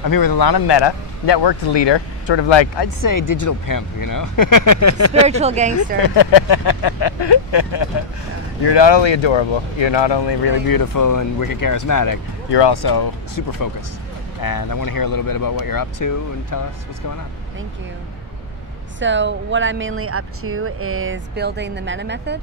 I'm here with Elana Meta, networked leader, sort of like, I'd say digital pimp, you know? Spiritual gangster. You're not only adorable, you're not only really beautiful and wicked charismatic, you're also super focused. And I want to hear a little bit about what you're up to and tell us what's going on. Thank you. So what I'm mainly up to is building the Meta Method,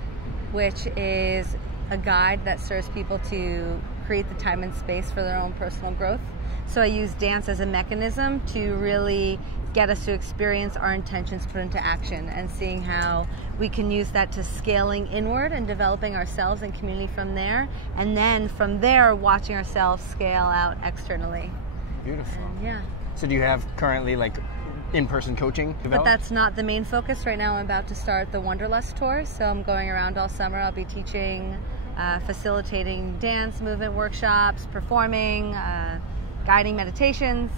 which is a guide that serves people to create the time and space for their own personal growth. So I use dance as a mechanism to really get us to experience our intentions put into action and seeing how we can use that to scaling inward and developing ourselves and community from there. And then from there, watching ourselves scale out externally. Beautiful. Yeah. So do you have currently like in-person coaching developed? But that's not the main focus. Right now I'm about to start the Wanderlust tour. So I'm going around all summer. I'll be teaching, facilitating dance movement workshops, performing, guiding meditations,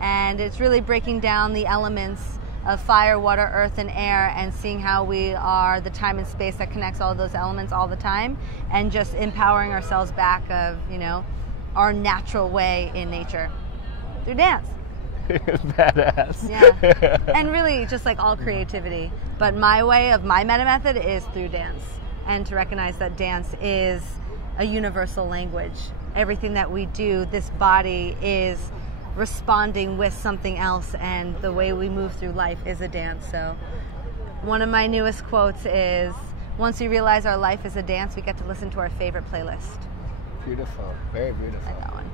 and it's really breaking down the elements of fire, water, earth, and air, and seeing how we are the time and space that connects all of those elements all the time, and just empowering ourselves back of, you know, our natural way in nature through dance. Badass. Yeah, and really just like all creativity. But my way of my Meta Method is through dance, and to recognize that dance is a universal language. Everything that we do, this body is responding with something else, and the way we move through life is a dance. So one of my newest quotes is, once we realize our life is a dance, we get to listen to our favorite playlist. Beautiful, very beautiful. I got one.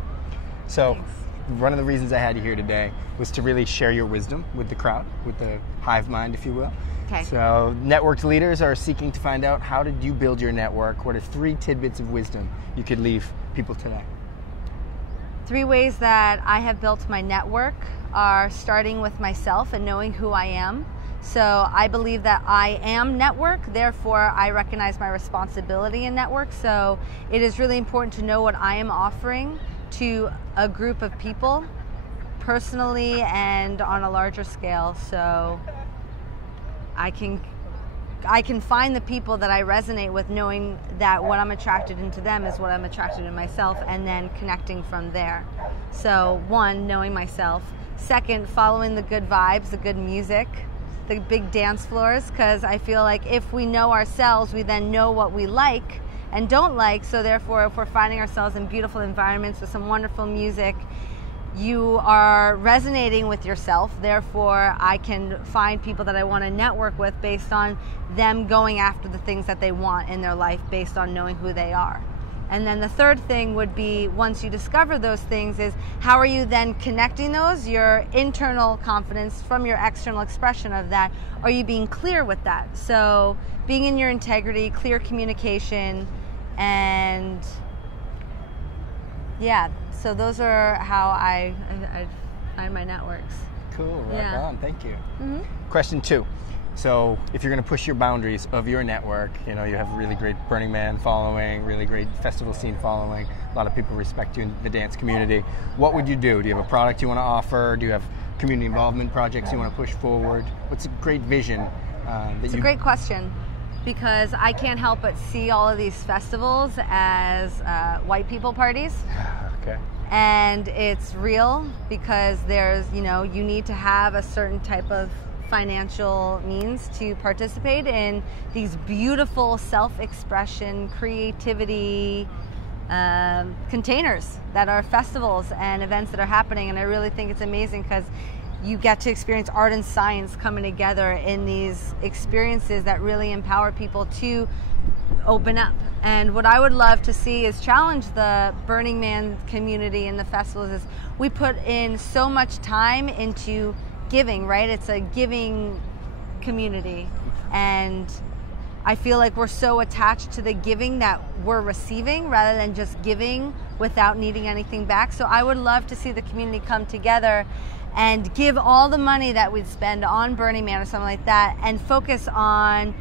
So Thanks. One of the reasons I had you here today was to really share your wisdom with the crowd, with the hive mind, if you will. Okay. So networked leaders are seeking to find out, how did you build your network? What are 3 tidbits of wisdom you could leave people today? 3 ways that I have built my network are starting with myself and knowing who I am. So I believe that I am network, therefore I recognize my responsibility in network. So it is really important to know what I am offering to a group of people, personally and on a larger scale. So I can find the people that I resonate with, knowing that what I'm attracted into them is what I'm attracted in myself, and then connecting from there. So 1, knowing myself. 2nd, following the good vibes, the good music, the big dance floors, because I feel like if we know ourselves, we then know what we like and don't like. So therefore, if we're finding ourselves in beautiful environments with some wonderful music, you are resonating with yourself, therefore I can find people that I want to network with based on them going after the things that they want in their life based on knowing who they are. And then the 3rd thing would be, once you discover those things, is how are you then connecting those, your internal confidence from your external expression of that? Are you being clear with that? So being in your integrity, clear communication, and yeah, so those are how I find my networks. Cool, right Yeah. on, thank you. Mm-hmm. Question 2. So if you're going to push your boundaries of your network, you know, you have a really great Burning Man following, really great festival scene following, a lot of people respect you in the dance community. What would you do? Do you have a product you want to offer? Do you have community involvement projects you want to push forward? What's a great vision It's a great question, because I can't help but see all of these festivals as white people parties. Okay. And it's real, because there's, you know, you need to have a certain type of financial means to participate in these beautiful self-expression, creativity containers that are festivals and events that are happening. And I really think it's amazing, because you get to experience art and science coming together in these experiences that really empower people to open up. And what I would love to see is challenge the Burning Man community and the festivals. Is we put in so much time into giving, right? It's a giving community, and I feel like we're so attached to the giving that we're receiving rather than just giving without needing anything back. So I would love to see the community come together and give all the money that we'd spend on Burning Man or something like that, and focus on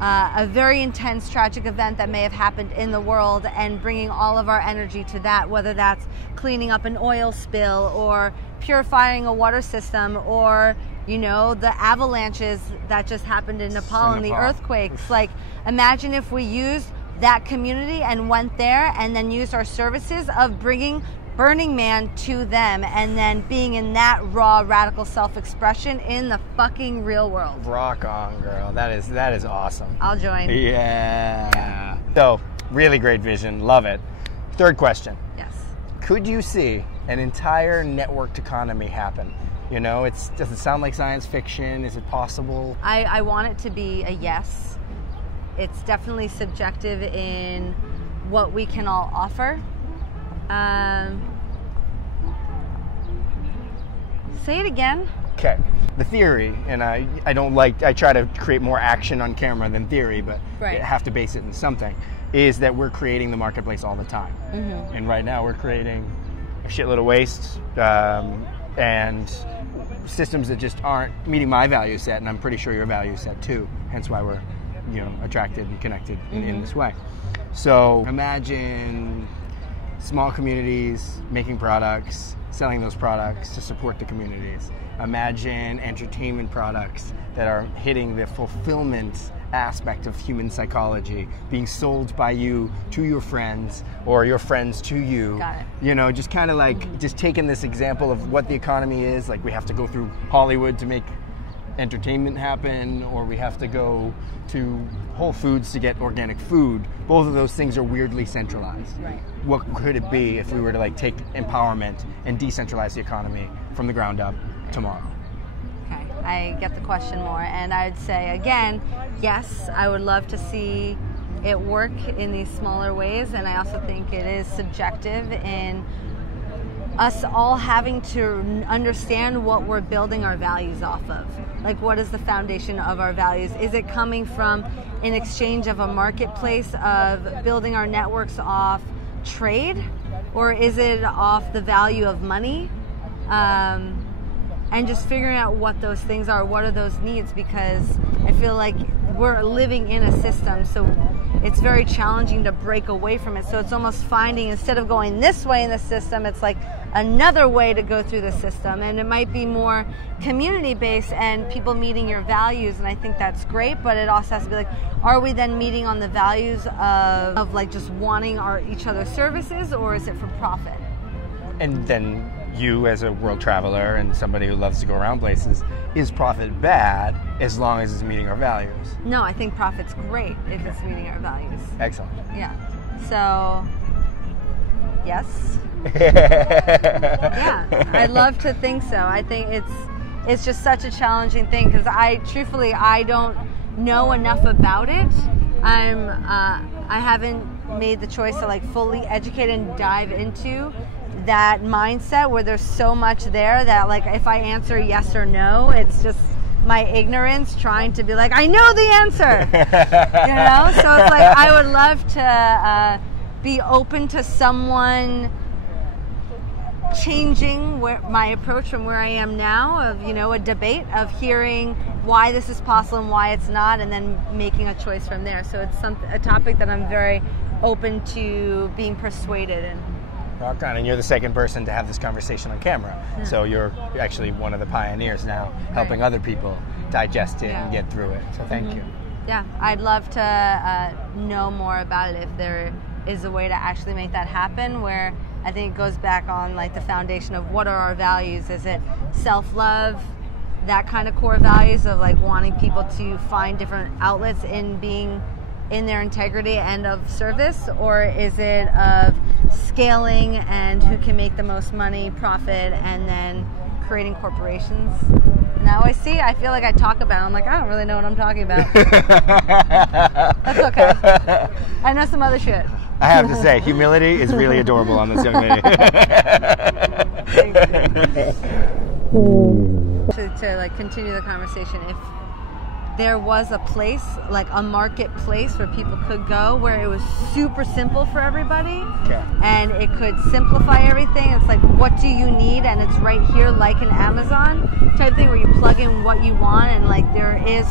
a very intense, tragic event that may have happened in the world, and bringing all of our energy to that, whether that's cleaning up an oil spill or purifying a water system, or, you know, the avalanches that just happened in Nepal and the earthquakes. Like, imagine if we used that community and went there and then used our services of bringing Burning Man to them, and then being in that raw, radical self-expression in the fucking real world. Rock on, girl. That is awesome. I'll join. Yeah. So, really great vision. Love it. Third question. Yes. Could you see an entire networked economy happen? You know, does it sound like science fiction? Is it possible? I want it to be a yes. It's definitely subjective in what we can all offer. Say it again. Okay. The theory, and I try to create more action on camera than theory, but right. I have to base it in something, is that we're creating the marketplace all the time. Mm-hmm. And right now we're creating a shitload of waste and systems that just aren't meeting my value set, and I'm pretty sure your value set too, hence why we're attracted and connected in this way. So imagine small communities making products, selling those products to support the communities. Imagine entertainment products that are hitting the fulfillment aspect of human psychology, being sold by you to your friends or your friends to you. Got it. Just kind of like just taking this example of what the economy is, like we have to go through Hollywood to make entertainment happen, or we have to go to Whole Foods to get organic food. Both of those things are weirdly centralized. Right. What could it be if we were to like take empowerment and decentralize the economy from the ground up tomorrow? Okay, I get the question more, and I'd say again, yes, I would love to see it work in these smaller ways, and I also think it is subjective in us all having to understand what we're building our values off of. Like, what is the foundation of our values? Is it coming from an exchange of a marketplace of building our networks off trade, or is it off the value of money? And just figuring out what those things are, what are those needs, because I feel like we're living in a system, so it's very challenging to break away from it. So it's almost finding, instead of going this way in the system, it's like another way to go through the system. And it might be more community-based and people meeting your values, and I think that's great, but it also has to be like, are we then meeting on the values of like just wanting each other's services, or is it for profit? And then you, as a world traveler and somebody who loves to go around places, is profit bad as long as it's meeting our values? No, I think profit's great if it's meeting our values. Excellent. Yeah. So, yes. Yeah, I'd love to think so. I think it's just such a challenging thing, because I don't know enough about it. I haven't made the choice to like fully educate and dive into that mindset where there's so much there that like if I answer yes or no, it's just my ignorance trying to be like, I know the answer. So it's like I would love to be open to someone changing my approach from where I am now, of a debate of hearing why this is possible and why it's not, and then making a choice from there. So it's a topic that I'm very open to being persuaded in. Rock on. And you're the second person to have this conversation on camera. Yeah. So you're actually one of the pioneers now, helping other people digest it and get through it. So thank you. Yeah, I'd love to know more about it if there is a way to actually make that happen, where I think it goes back on like the foundation of what are our values. Is it self-love, that kind of core values of like wanting people to find different outlets in being in their integrity and of service, or is it of scaling and who can make the most money, profit, and then creating corporations? Now I feel like I talk about it, I'm like, I don't really know what I'm talking about. That's okay. I know some other shit. I have to say, humility is really adorable on this young lady. To like continue the conversation, if there was a place, like a marketplace where people could go, where it was super simple for everybody, and it could simplify everything. It's like, what do you need? And it's right here, like an Amazon type thing, where you plug in what you want, and like there is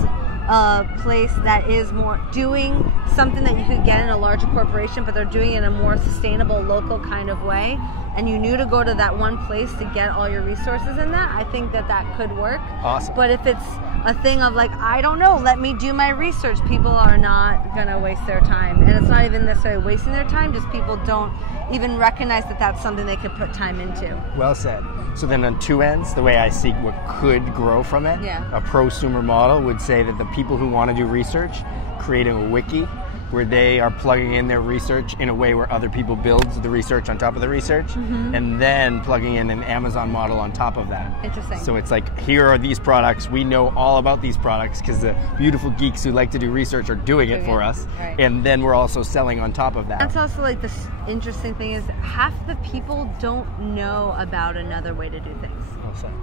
a place that is more doing something that you could get in a larger corporation, but they're doing it in a more sustainable, local kind of way. And you knew to go to that one place to get all your resources in that. I think that could work. Awesome. But if it's a thing of like, I don't know, let me do my research. People are not going to waste their time. And it's not even necessarily wasting their time, just people don't even recognize that that's something they could put time into. Well said. So then on two ends, the way I see what could grow from it, a prosumer model would say that the people who want to do research, creating a wiki where they are plugging in their research in a way where other people build the research on top of the research, and then plugging in an Amazon model on top of that. Interesting. So it's like, here are these products. We know all about these products because the beautiful geeks who like to do research are doing it for us. Right. And then we're also selling on top of that. That's also like this interesting thing is half the people don't know about another way to do things.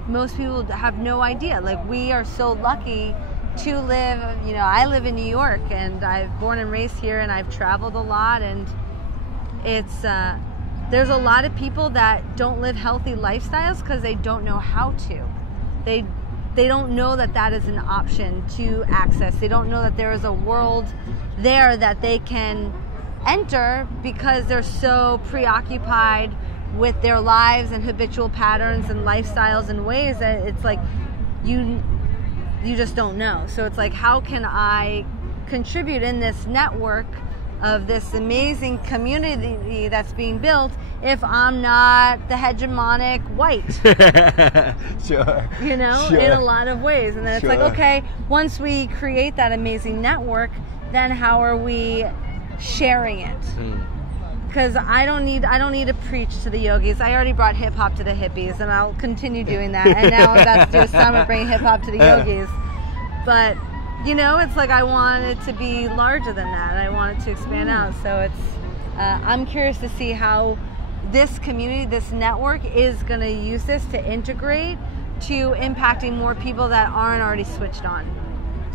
Most people have no idea. Like, we are so lucky to live, you know, I live in New York and I've born and raised here and I've traveled a lot, and it's there's a lot of people that don't live healthy lifestyles because they don't know how to. They don't know that that is an option to access. They don't know that there is a world there that they can enter because they're so preoccupied with their lives and habitual patterns and lifestyles and ways that it's like you just don't know. So it's like, how can I contribute in this network of this amazing community that's being built if I'm not the hegemonic white? Sure. You know, sure. In a lot of ways. And then it's like, okay, once we create that amazing network, then how are we sharing it? Because I don't need to preach to the yogis. I already brought hip hop to the hippies, and I'll continue doing that. And now I'm about to do a summit bringing hip hop to the yogis. But you know, it's like I want it to be larger than that. I want it to expand out. So it's I'm curious to see how this community, this network, is going to use this to integrate to impacting more people that aren't already switched on.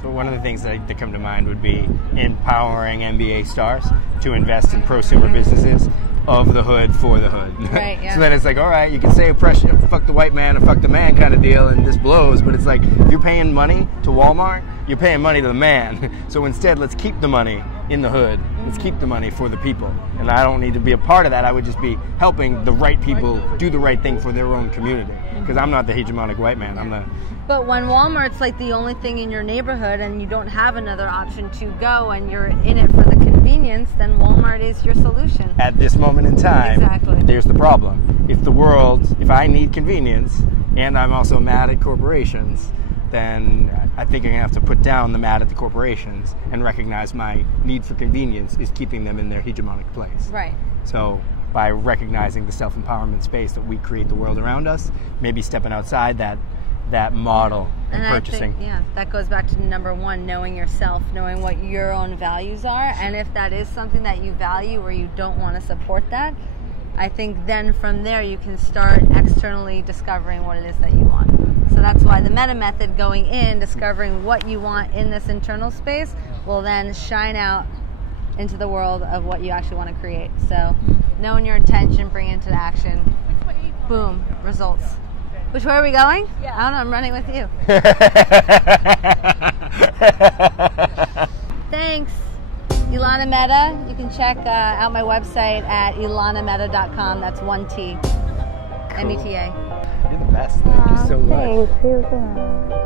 So one of the things that come to mind would be empowering NBA stars to invest in prosumer businesses of the hood for the hood. Right, yeah. So then it's like, all right, you can say oppression, fuck the white man and fuck the man kind of deal, and this blows, but it's like, if you're paying money to Walmart, you're paying money to the man. So instead, let's keep the money in the hood. Let's keep the money for the people. And I don't need to be a part of that. I would just be helping the right people do the right thing for their own community. Because I'm not the hegemonic white man. I'm the... But when Walmart's like the only thing in your neighborhood and you don't have another option to go and you're in it for the convenience, then Walmart is your solution. At this moment in time, exactly. There's the problem. If I need convenience and I'm also mad at corporations, then I think I'm going to have to put down the mad at the corporations and recognize my need for convenience is keeping them in their hegemonic place. Right. So by recognizing the self-empowerment space that we create the world around us, maybe stepping outside that model and purchasing. I think, that goes back to number one, knowing yourself, knowing what your own values are, and if that is something that you value or you don't want to support that, I think then from there you can start externally discovering what it is that you want. So that's why the meta method, going in, discovering what you want in this internal space, will then shine out into the world of what you actually want to create. So knowing your intention, bringing it into action, boom, results. Which way are we going? Yeah. I don't know, I'm running with you. Thanks. Elana Meta. You can check out my website at elanameta.com. That's 1T. Cool. META. You're the best. Thank you so much. Thanks.